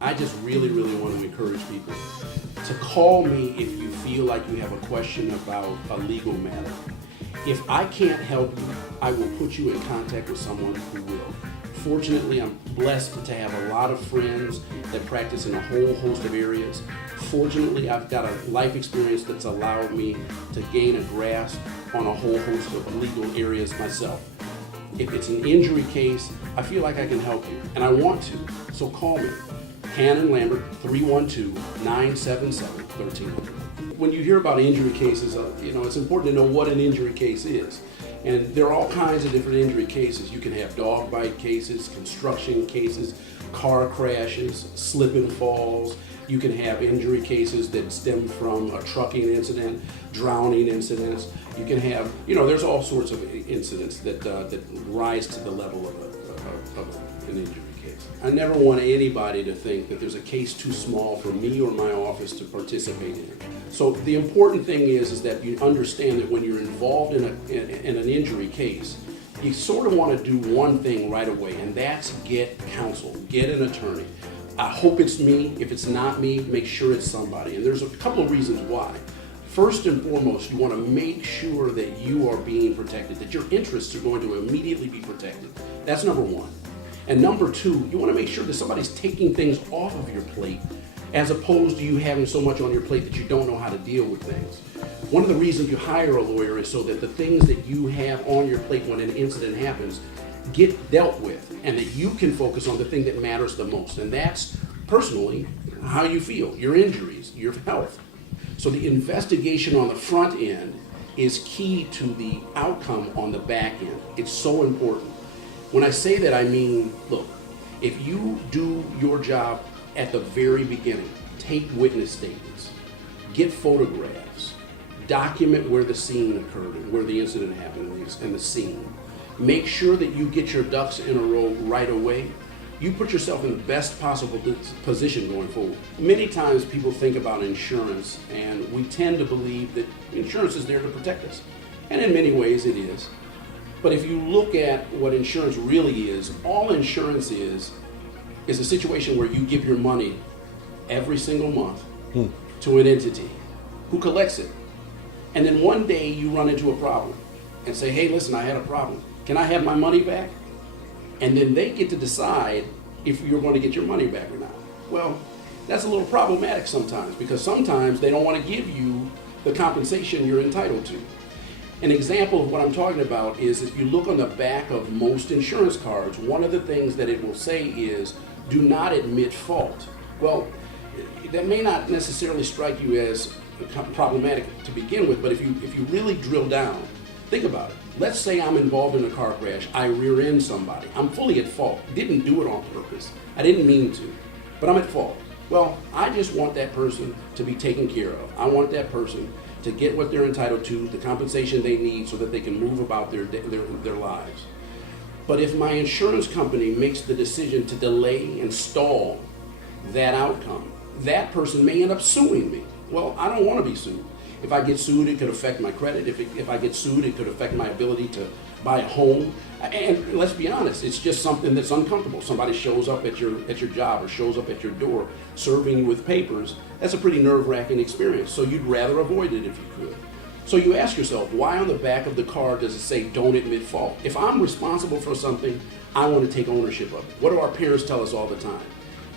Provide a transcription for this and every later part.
I just really want to encourage people to call me if you feel like you have a question about a legal matter. If I can't help you, I will put you in contact with someone who will. Fortunately, I'm blessed to have a lot of friends that practice in a whole host of areas. Fortunately, I've got a life experience that's allowed me to gain a grasp on a whole host of legal areas myself. If it's an injury case, I feel like I can help you, and I want to, so call me. Han & Lambert, 312-977-1300. When you hear about injury cases, it's important to know what an injury case is. And there are all kinds of different injury cases. You can have dog bite cases, construction cases, car crashes, slip and falls. You can have injury cases that stem from a trucking incident, drowning incidents. You can have, there's all sorts of incidents that rise to the level of an injury case. I never want anybody to think that there's a case too small for me or my office to participate in. So the important thing is that you understand that when you're involved in an injury case, you sort of want to do one thing right away, and that's get counsel, get an attorney. I hope it's me. If it's not me, make sure it's somebody. And there's a couple of reasons why. First and foremost, you want to make sure that you are being protected, that your interests are going to immediately be protected. That's number one. And number two, you want to make sure that somebody's taking things off of your plate as opposed to you having so much on your plate that you don't know how to deal with things. One of the reasons you hire a lawyer is so that the things that you have on your plate when an incident happens get dealt with, and that you can focus on the thing that matters the most. And that's personally how you feel, your injuries, your health. So the investigation on the front end is key to the outcome on the back end. It's so important. When I say that, I mean, look, if you do your job at the very beginning, take witness statements, get photographs, document where the scene occurred and where the incident happened and the scene. Make sure that you get your ducks in a row right away. You put yourself in the best possible position going forward. Many times people think about insurance, and we tend to believe that insurance is there to protect us. And in many ways it is. But if you look at what insurance really is, all insurance is a situation where you give your money every single month to an entity who collects it. And then one day you run into a problem and say, hey, listen, I had a problem. Can I have my money back? And then they get to decide if you're going to get your money back or not. Well, that's a little problematic sometimes, because sometimes they don't want to give you the compensation you're entitled to. An example of what I'm talking about is if you look on the back of most insurance cards, one of the things that it will say is, do not admit fault. Well, that may not necessarily strike you as problematic to begin with, but if you really drill down, think about it. Let's say I'm involved in a car crash. I rear end somebody. I'm fully at fault. Didn't do it on purpose. I didn't mean to, but I'm at fault. Well, I just want that person to be taken care of. I want that person to get what they're entitled to, the compensation they need so that they can move about their lives. But if my insurance company makes the decision to delay and stall that outcome, that person may end up suing me. Well, I don't want to be sued. If I get sued, it could affect my credit. If I get sued, it could affect my ability to buy a home. And let's be honest, it's just something that's uncomfortable. Somebody shows up at your job or shows up at your door serving you with papers. That's a pretty nerve-wracking experience, so you'd rather avoid it if you could. So you ask yourself, why on the back of the card does it say don't admit fault? If I'm responsible for something, I want to take ownership of it. What do our parents tell us all the time?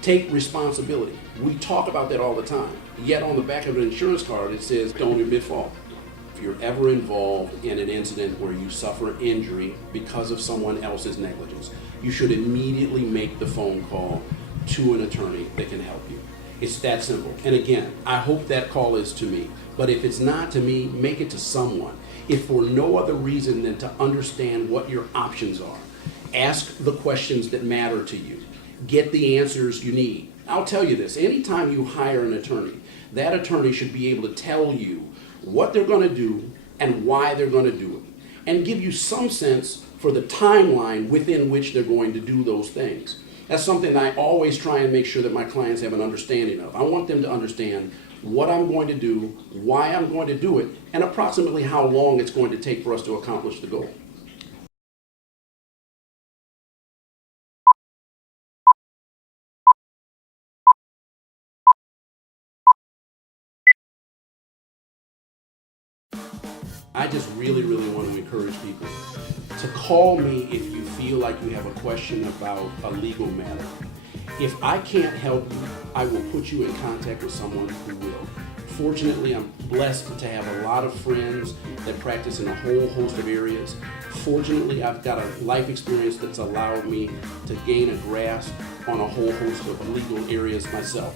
Take responsibility. We talk about that all the time. Yet on the back of an insurance card, it says don't admit fault. If you're ever involved in an incident where you suffer injury because of someone else's negligence, you should immediately make the phone call to an attorney that can help you. It's that simple. And again, I hope that call is to me. But if it's not to me, make it to someone. If for no other reason than to understand what your options are. Ask the questions that matter to you. Get the answers you need. I'll tell you this, anytime you hire an attorney, that attorney should be able to tell you what they're going to do and why they're going to do it, and give you some sense for the timeline within which they're going to do those things. That's something I always try and make sure that my clients have an understanding of. I want them to understand what I'm going to do, why I'm going to do it, and approximately how long it's going to take for us to accomplish the goal. I just really, really want to encourage people to call me if you feel like you have a question about a legal matter. If I can't help you, I will put you in contact with someone who will. Fortunately, I'm blessed to have a lot of friends that practice in a whole host of areas. Fortunately, I've got a life experience that's allowed me to gain a grasp on a whole host of legal areas myself.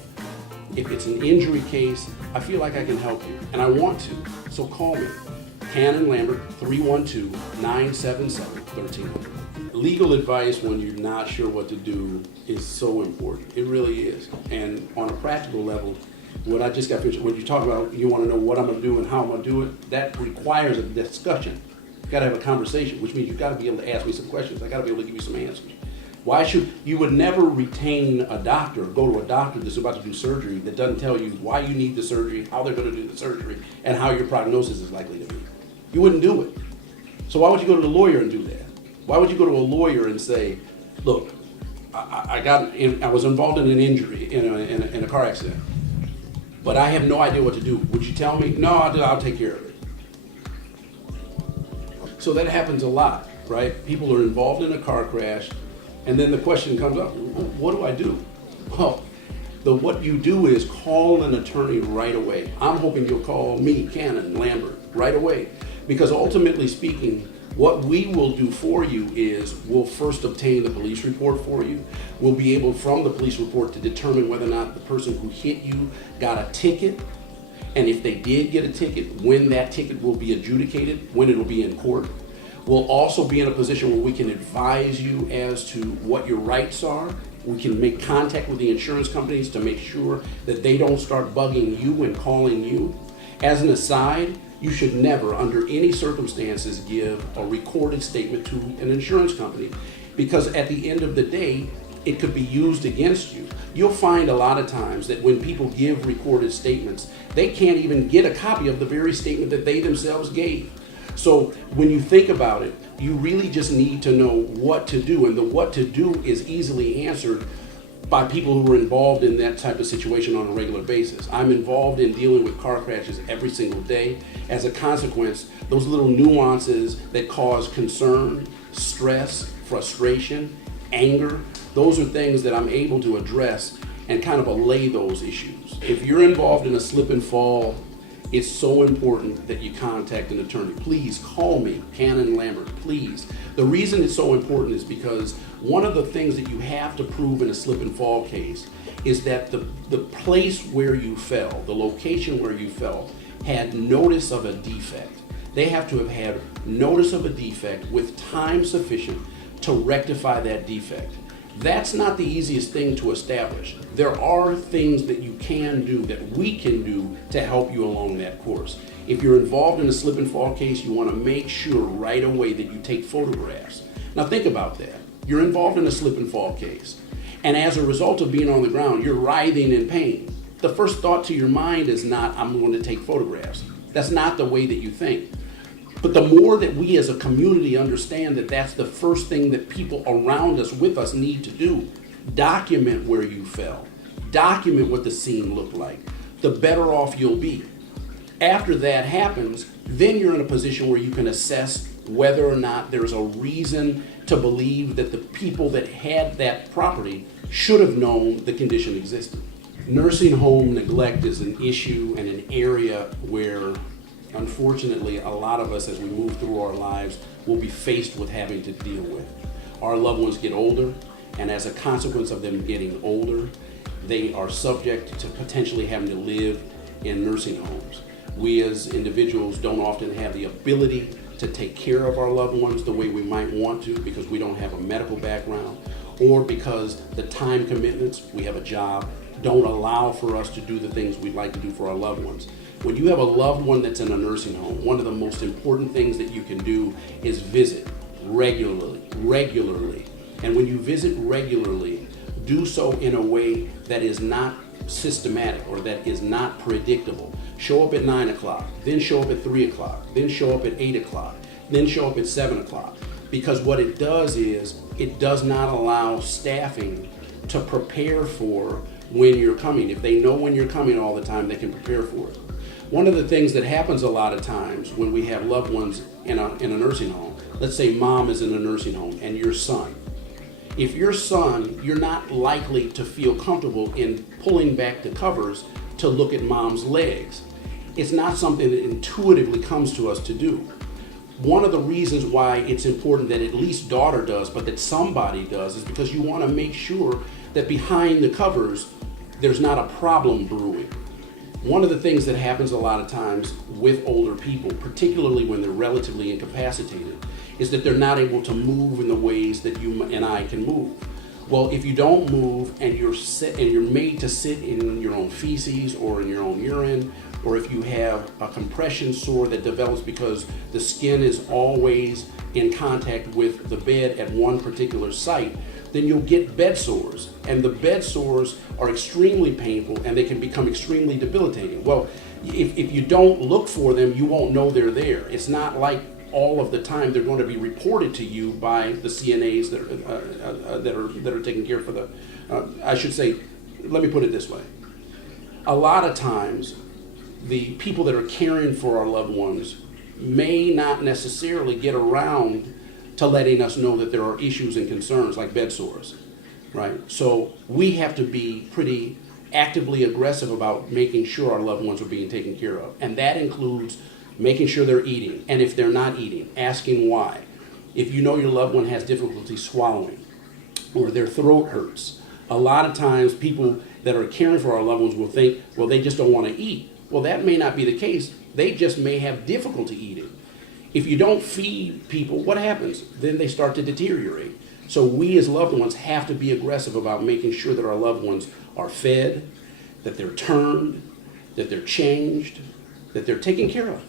If it's an injury case, I feel like I can help you, and I want to, so call me. Cannon Lambert, 312-977-1300. Legal advice when you're not sure what to do is so important. It really is. And on a practical level, what I just got finished, when you talk about you want to know what I'm going to do and how I'm going to do it, that requires a discussion. You've got to have a conversation, which means you've got to be able to ask me some questions. I've got to be able to give you some answers. Why should you would never retain a doctor, go to a doctor that's about to do surgery that doesn't tell you why you need the surgery, how they're going to do the surgery, and how your prognosis is likely to be. You wouldn't do it. So why would you go to the lawyer and do that? Why would you go to a lawyer and say, look, I was involved in an injury, in a car accident, but I have no idea what to do. Would you tell me? No, I'll take care of it. So that happens a lot, right? People are involved in a car crash, and then the question comes up, what do I do? Well, what you do is call an attorney right away. I'm hoping you'll call me, Cannon Lambert, right away. Because ultimately speaking, what we will do for you is we'll first obtain the police report for you. We'll be able from the police report to determine whether or not the person who hit you got a ticket, and if they did get a ticket, when that ticket will be adjudicated, when it will be in court. We'll also be in a position where we can advise you as to what your rights are. We can make contact with the insurance companies to make sure that they don't start bugging you and calling you. As an aside, you should never, under any circumstances, give a recorded statement to an insurance company, because at the end of the day, it could be used against you. You'll find a lot of times that when people give recorded statements, they can't even get a copy of the very statement that they themselves gave. So when you think about it, you really just need to know what to do, and the what to do is easily answered by people who are involved in that type of situation on a regular basis. I'm involved in dealing with car crashes every single day. As a consequence, those little nuances that cause concern, stress, frustration, anger, those are things that I'm able to address and kind of allay those issues. If you're involved in a slip and fall, it's so important that you contact an attorney. Please call me, Cannon Lambert, please. The reason it's so important is because one of the things that you have to prove in a slip and fall case is that the place where you fell, the location where you fell, had notice of a defect. They have to have had notice of a defect with time sufficient to rectify that defect. That's not the easiest thing to establish. There are things that you can do, that we can do to help you along that course. If you're involved in a slip and fall case, you want to make sure right away that you take photographs. Now think about that. You're involved in a slip and fall case, and as a result of being on the ground, you're writhing in pain. The first thought to your mind is not, I'm going to take photographs. That's not the way that you think. But the more that we as a community understand that that's the first thing that people around us, with us, need to do, document where you fell, document what the scene looked like, the better off you'll be. After that happens, then you're in a position where you can assess whether or not there's a reason to believe that the people that had that property should have known the condition existed. Nursing home neglect is an issue and an area where, unfortunately, a lot of us as we move through our lives will be faced with having to deal with. Our loved ones get older, and as a consequence of them getting older, they are subject to potentially having to live in nursing homes. We as individuals don't often have the ability to take care of our loved ones the way we might want to because we don't have a medical background, or because the time commitments, we have a job, don't allow for us to do the things we'd like to do for our loved ones. When you have a loved one that's in a nursing home, one of the most important things that you can do is visit regularly. And when you visit regularly, do so in a way that is not systematic or that is not predictable. Show up at 9 o'clock, then show up at 3 o'clock, then show up at 8 o'clock, then show up at 7 o'clock. Because what it does is, it does not allow staffing to prepare for when you're coming. If they know when you're coming all the time, they can prepare for it. One of the things that happens a lot of times when we have loved ones in a nursing home, let's say mom is in a nursing home and your son. If your son, you're not likely to feel comfortable in pulling back the covers to look at mom's legs. It's not something that intuitively comes to us to do. One of the reasons why it's important that at least daughter does, but that somebody does, is because you want to make sure that behind the covers, there's not a problem brewing. One of the things that happens a lot of times with older people, particularly when they're relatively incapacitated, is that they're not able to move in the ways that you and I can move. Well, if you don't move and you're made to sit in your own feces or in your own urine, or if you have a compression sore that develops because the skin is always in contact with the bed at one particular site, then you'll get bed sores. And the bed sores are extremely painful and they can become extremely debilitating. Well, if you don't look for them, you won't know they're there. It's not like all of the time they're going to be reported to you by the CNAs that are taking care for the, I should say, let me put it this way. A lot of times, the people that are caring for our loved ones may not necessarily get around to letting us know that there are issues and concerns like bed sores, right? So we have to be pretty actively aggressive about making sure our loved ones are being taken care of. And that includes making sure they're eating. And if they're not eating, asking why. If you know your loved one has difficulty swallowing or their throat hurts, a lot of times people that are caring for our loved ones will think, well, they just don't want to eat. Well, that may not be the case. They just may have difficulty eating. If you don't feed people, what happens? Then they start to deteriorate. So we as loved ones have to be aggressive about making sure that our loved ones are fed, that they're turned, that they're changed, that they're taken care of.